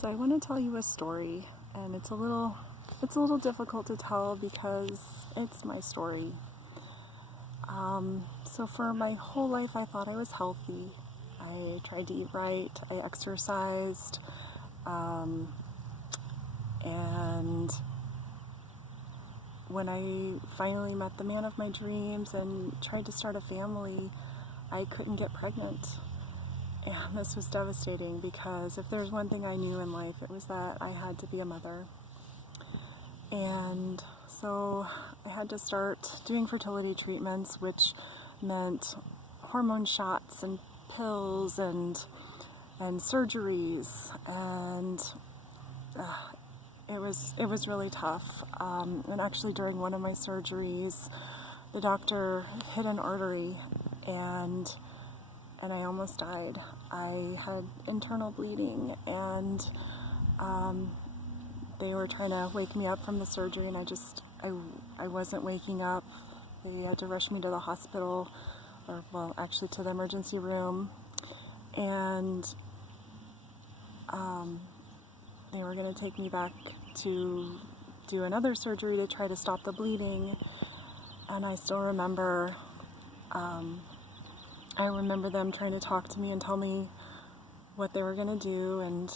So I want to tell you a story, and it's a little difficult to tell because it's my story. So for my whole life, I thought I was healthy. I tried to eat right. I exercised, and when I finally met the man of my dreams and tried to start a family, I couldn't get pregnant. And this was devastating because if there's one thing I knew in life, it was that I had to be a mother. And so I had to start doing fertility treatments, which meant hormone shots and pills and surgeries, and it was really tough. And actually, during one of my surgeries, the doctor hit an artery, and I almost died. I had internal bleeding, and they were trying to wake me up from the surgery, and I wasn't waking up. They had to rush me to the hospital, or well, actually to the emergency room, and they were going to take me back to do another surgery to try to stop the bleeding. And I still remember them trying to talk to me and tell me what they were going to do, and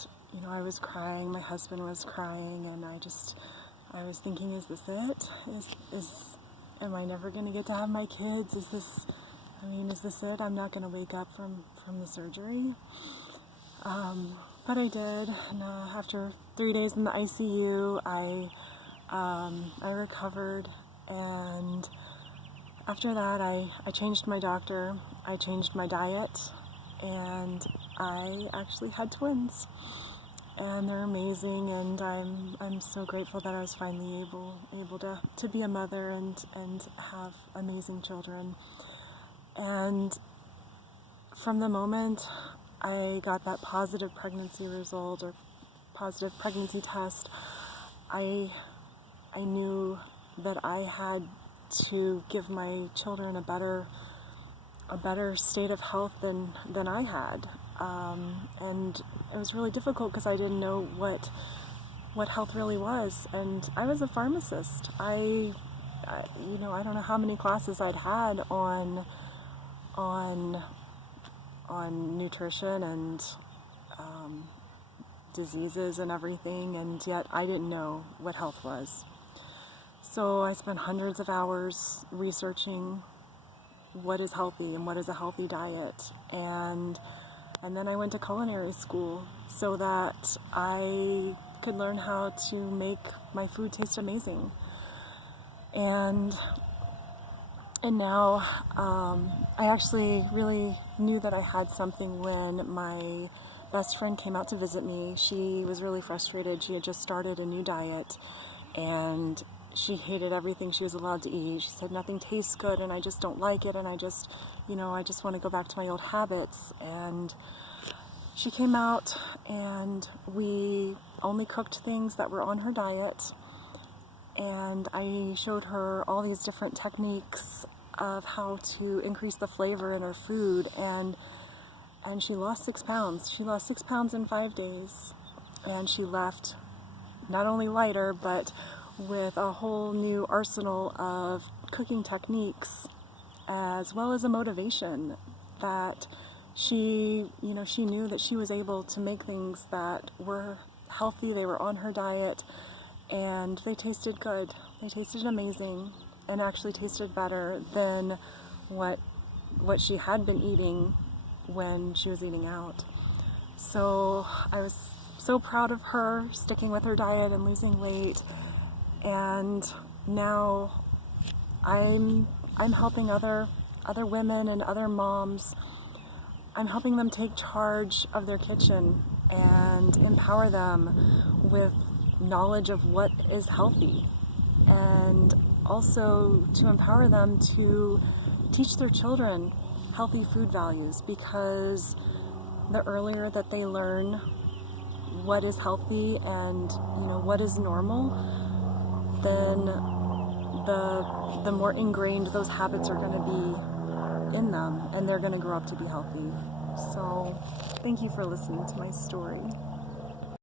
I was crying, my husband was crying, and I was thinking, is this it? Am I never going to get to have my kids? Is this it? I'm not going to wake up from the surgery. But I did, and after 3 days in the ICU, I recovered, and after that, I changed my doctor, I changed my diet, and I actually had twins. And they're amazing, and I'm so grateful that I was finally able to be a mother and have amazing children. And from the moment I got that positive pregnancy result or positive pregnancy test, I knew that I had to give my children a better state of health than I had, and it was really difficult because I didn't know what health really was. And I was a pharmacist. I don't know how many classes I'd had on nutrition and diseases and everything, and yet I didn't know what health was. So I spent hundreds of hours researching what is healthy and what is a healthy diet, and then I went to culinary school so that I could learn how to make my food taste amazing. And now I actually really knew that I had something when my best friend came out to visit me. She was really frustrated. She had just started a new diet, and she hated everything she was allowed to eat. She said, nothing tastes good, and I just don't like it, and I just want to go back to my old habits. And she came out, and we only cooked things that were on her diet, and I showed her all these different techniques of how to increase the flavor in her food, and she lost 6 pounds. She lost 6 pounds in 5 days, and she left not only lighter, but with a whole new arsenal of cooking techniques, as well as a motivation that she knew that she was able to make things that were healthy, they were on her diet, and they tasted good. They tasted amazing, and actually tasted better than what she had been eating when she was eating out. So I was so proud of her sticking with her diet and losing weight. And now I'm helping other women and other moms. I'm helping them take charge of their kitchen and empower them with knowledge of what is healthy, and also to empower them to teach their children healthy food values, because the earlier that they learn what is healthy and what is normal, then the more ingrained those habits are going to be in them, and they're going to grow up to be healthy. So thank you for listening to my story.